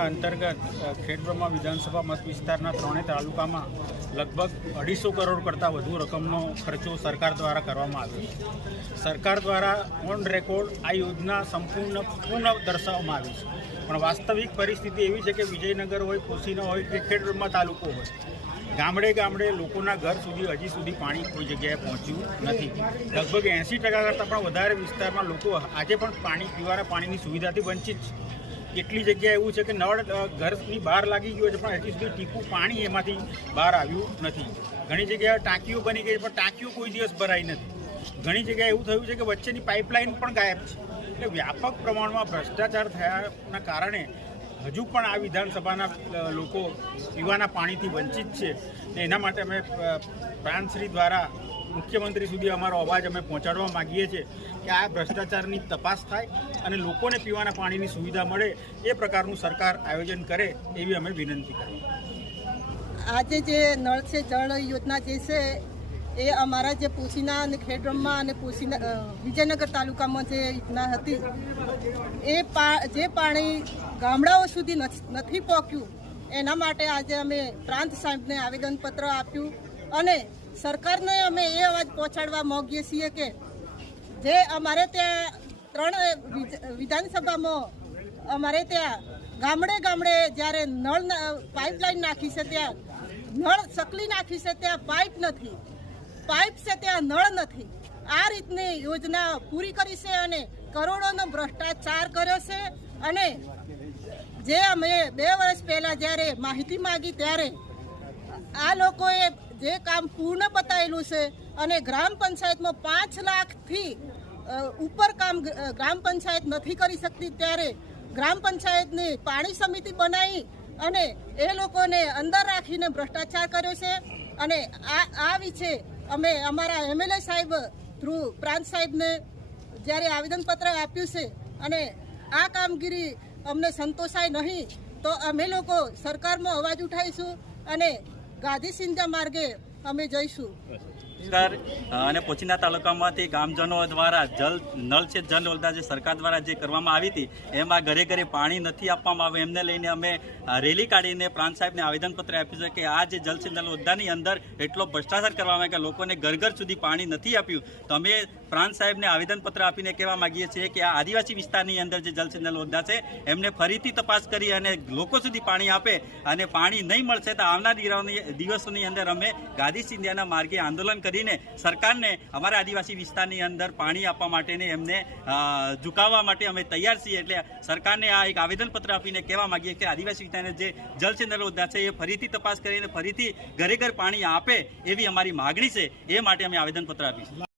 યોજના અંતર્ગત ખેડબ્રહ્મા વિધાનસભા મત વિસ્તારના ત્રણેય તાલુકામાં લગભગ 250 કરોડ કરતાં વધુ રકમનો ખર્ચો સરકાર દ્વારા કરવામાં આવ્યો છે। સરકાર દ્વારા ઓન રેકોર્ડ આ યોજના પૂર્ણ દર્શાવવામાં આવી છે, પણ વાસ્તવિક પરિસ્થિતિ એવી છે કે વિજયનગર હોય, કોસીના હોય કે ખેડબ્રહ્મા તાલુકો હોય, ગામડે ગામડે લોકોના ઘર સુધી હજી સુધી પાણી કોઈ જગ્યાએ પહોંચ્યું નથી। લગભગ 80% કરતાં પણ વધારે વિસ્તારમાં લોકો આજે પણ પીવાના પાણીની સુવિધાથી વંચિત છે। કેટલી જગ્યાએ એવું છે કે નળ ઘરની બહાર લાગી ગયો છે, પણ હજી સુધી ટીપું પાણી એમાંથી બહાર આવ્યું નથી। ઘણી જગ્યાએ ટાંકીઓ બની ગઈ, પણ ટાંકીઓ કોઈ દિવસ ભરાઈ નથી। ઘણી જગ્યાએ એવું થયું છે કે વચ્ચેની પાઇપલાઇન પણ ગાયબ છે। એટલે વ્યાપક પ્રમાણમાં ભ્રષ્ટાચાર થયાના કારણે હજુ પણ આ વિધાનસભાના લોકો પીવાના પાણીથી વંચિત છે। એના માટે અમે પ્રાંતશ્રી દ્વારા મુખ્યમંત્રી સુધી અમારો અવાજ અમે પહોંચાડવા માગીએ છીએ કે આ ભ્રષ્ટાચારની તપાસ થાય અને લોકોને પીવાના પાણીની સુવિધા મળે એ પ્રકારનું સરકાર આયોજન કરે એવી અમે વિનંતી કરીએ। આજે જે નળ સે જળ યોજના જે છે એ અમારા જે પોશીના અને ખેડબ્રહ્મા અને વિજયનગર તાલુકામાં જે યોજના હતી એ જે પાણી ગામડાઓ સુધી નથી પહોંચ્યું, એના માટે આજે અમે પ્રાંત સાહેબને આવેદનપત્ર આપ્યું અને સરકારને અમે એ અવાજ પહોંચાડવા માગીએ છીએ કે જે અમારે ત્યાં 3 વિધાનસભામાં અમારે ત્યાં ગામડે ગામડે જ્યારે નળ પાઇપલાઇન નાખી છે, ત્યાં નળ સકલી નાખી છે, ત્યાં પાઇપ નથી, પાઇપ છે ત્યાં નળ નથી। આ રીતની યોજના પૂરી કરી છે અને કરોડોનો ભ્રષ્ટાચાર કર્યો છે। અને જે અમે 2 વર્ષ પહેલાં જ્યારે માહિતી માગી ત્યારે આ લોકોએ જે કામ પૂર્ણ બતાવેલું છે અને ગ્રામ પંચાયતમાં 5 લાખથી ઉપર કામ ગ્રામ પંચાયત નથી કરી શકતી, ત્યારે ગ્રામ પંચાયતની પાણી સમિતિ બનાવી અને એ લોકોને અંદર રાખીને ભ્રષ્ટાચાર કર્યો છે। અને આ વિશે અમે અમારા MLA સાહેબ થ્રુ પ્રાંત સાહેબને જ્યારે આવેદનપત્ર આપ્યું છે અને આ કામગીરી અમને સંતોષાય નહીં તો અમે લોકો સરકારમાં અવાજ ઉઠાવીશું અને ગાંધી સિંધા માર્ગે અમે જઈશું। અને પોચીના તાલુકામાંથી ગામજનો દ્વારા નળ સે જલ યોજના જે સરકાર દ્વારા જે કરવામાં આવી હતી એમાં ઘરે ઘરે પાણી નથી આપવામાં આવ્યું, એમને લઈને અમે રેલી કાઢીને પ્રાંત સાહેબને આવેદનપત્ર આપ્યું છે કે આ જે જલ સે જલ યોજનાની અંદર એટલો ભ્રષ્ટાચાર કરવામાં આવ્યો કે લોકોને ઘર ઘર સુધી પાણી નથી આપ્યું। તો અમે પ્રાંત સાહેબને આવેદનપત્ર આપીને કહેવા માગીએ છીએ કે આ આદિવાસી વિસ્તારની અંદર જે જલ સે જલ યોજના છે એમને ફરીથી તપાસ કરી અને લોકો સુધી પાણી આપે, અને પાણી નહીં મળશે તો આવનાર દિવસોની અંદર અમે ગાંધી સિંધિયાના માર્ગે આંદોલન કરીને સરકારને અમારા આદિવાસી વિસ્તારની અંદર પાણી આપવા માટેને એમને ઝુકાવવા માટે અમે તૈયાર છીએ। એટલે સરકારને આ એક આવેદનપત્ર આપીને કહેવા માગીએ કે આદિવાસી વિસ્તારની જે જલ સે જલ યોજના છે એ ફરીથી તપાસ કરીને ફરીથી ઘરે ઘર પાણી આપે એવી અમારી માગણી છે, એ માટે અમે આવેદનપત્ર આપીશું।